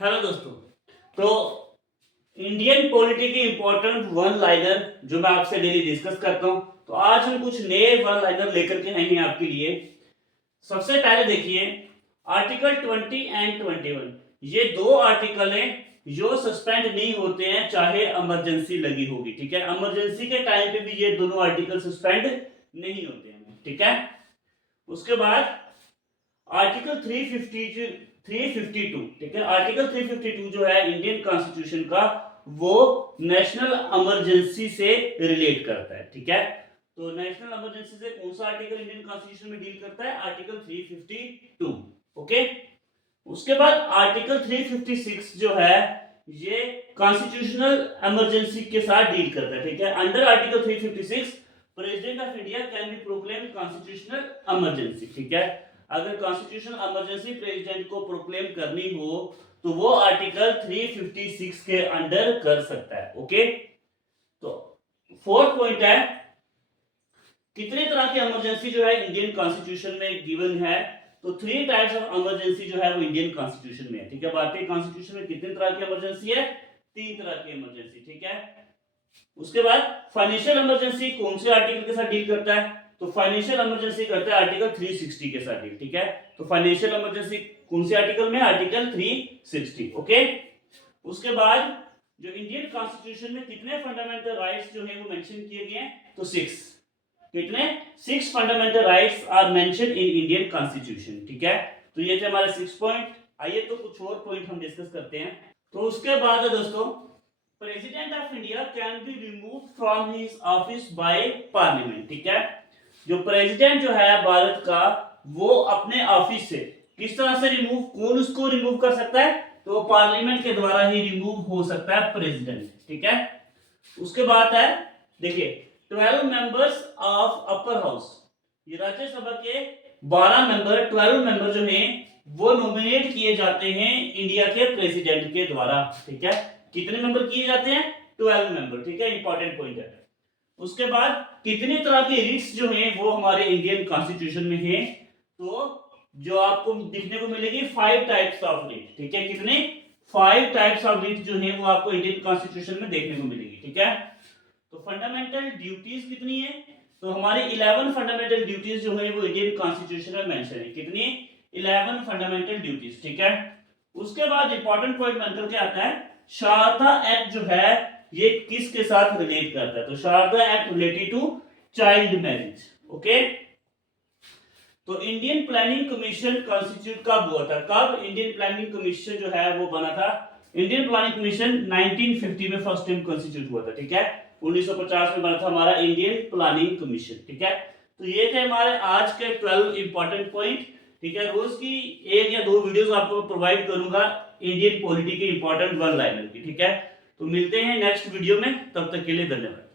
Hello दोस्तों। तो Indian polity के इंपॉर्टेंट वन लाइनर जो मैं आपसे डेली डिस्कस करता हूं, तो आज हम कुछ नए वन लाइनर लेकर के आए हैं आपके लिए। सबसे पहले देखिए, आर्टिकल 20 एंड 21, ये दो आर्टिकल हैं जो सस्पेंड नहीं होते हैं चाहे इमरजेंसी लगी होगी। ठीक है, इमरजेंसी के टाइम पे भी ये दोनों आर्टिकल सस्पेंड नहीं होते हैं। ठीक है, उसके बाद आर्टिकल 352, ठीक है, आर्टिकल 352 जो है इंडियन कॉन्स्टिट्यूशन का, वो नेशनल इमरजेंसी से रिलेट करता है। ठीक है, तो नेशनल इमरजेंसी से कौन सा आर्टिकल इंडियन कॉन्स्टिट्यूशन में डील करता है? आर्टिकल 352। ओके, उसके बाद आर्टिकल 356 जो है ये कॉन्स्टिट्यूशनल इमरजेंसी के साथ डील करता है। ठीक है, under article 356 president of India can be proclaim constitutional emergency. ठीक है, अगर कॉन्स्टिट्यूशनल इमरजेंसी प्रेसिडेंट को प्रोक्लेम करनी हो तो वो आर्टिकल 356 के अंडर कर सकता है। ओके, तो फोर्थ पॉइंट है, कितने तरह की इमरजेंसी जो है इंडियन कॉन्स्टिट्यूशन में गिवन है? तो 3 टाइप्स ऑफ इमरजेंसी जो है वो इंडियन कॉन्स्टिट्यूशन में है। ठीक है, भारतीय कॉन्स्टिट्यूशन में कितने तरह की इमरजेंसी है? 3 तरह की इमरजेंसी। ठीक है, उसके बाद फाइनेंशियल इमरजेंसी कौन से आर्टिकल के साथ डील करता है? तो फाइनेंशियल इमरजेंसी करता है आर्टिकल 360 के साथ डील। ठीक है, तो फाइनेंशियल इमरजेंसी कौन से आर्टिकल में? आर्टिकल 360। ओके, उसके बाद जो इंडियन कॉन्स्टिट्यूशन में कितने फंडामेंटल राइट्स जो है वो मेंशन किए गए हैं? तो 6। कितने? 6 fundamental rights are mention in Indian constitution. ठीक है, तो ये थे हमारे 6 पॉइंट। आइए तो कुछ और पॉइंट हम डिस्कस करते हैं। तो उसके बाद है दोस्तों, president of India can be remove from his office by parliament. ठीक है, जो प्रेसिडेंट जो है भारत का, वो अपने ऑफिस से किस तरह से रिमूव, कौन उसको रिमूव कर सकता है? तो पार्लियामेंट के द्वारा ही रिमूव हो सकता है प्रेसिडेंट। ठीक है, उसके बाद है, देखिए, 12 मेंबर्स ऑफ अपर हाउस, ये राज्यसभा के 12 मेंबर, 12 मेंबर जो हैं वो नॉमिनेट किए जाते हैं इंडिया के प्रेसिडेंट के द्वारा। ठीक है, कितने मेंबर किए जाते हैं? 12 मेंबर। ठीक है, इंपॉर्टेंट पॉइंट है। उसके बाद कितने तरह के रिट्स जो हैं वो हमारे इंडियन कॉन्स्टिट्यूशन में हैं? तो जो आपको दिखने को मिलेगी 5 टाइप्स ऑफ रिट। ठीक है, कितने? 5 टाइप्स ऑफ रिट जो है वो आपको इंडियन कॉन्स्टिट्यूशन में देखने को मिलेगी। ठीक है, तो फंडामेंटल ड्यूटीज कितनी है? तो हमारी 11 फंडामेंटल ड्यूटीज जो है वो इंडियन कॉन्स्टिट्यूशन में मेंशन है। कितनी? 11 फंडामेंटल ड्यूटीज। ठीक है, उसके बाद इंपॉर्टेंट पॉइंट बनकर के आता है, शारदा एक्ट जो है ये किसके साथ रिलेट करता है? तो Sarda act related to child marriage. Okay, तो इंडियन प्लानिंग कमीशन कॉन्स्टिट्यूट कब हुआ था? कब इंडियन प्लानिंग कमीशन जो है वो बना था? इंडियन प्लानिंग कमीशन 1950 में फर्स्ट टाइम कॉन्स्टिट्यूट हुआ था। ठीक है, 1950 में बना था हमारा इंडियन प्लानिंग कमीशन। ठीक है, तो ये थे हमारे आज के 12 इंपॉर्टेंट पॉइंट। ठीक है, रोज की 1 या 2 वीडियोस आपको प्रोवाइड करूंगा इंडियन पॉलिटी के इंपॉर्टेंट वन लाइनर की। ठीक है, तो मिलते हैं नेक्स्ट वीडियो में, तब तक के लिए धन्यवाद।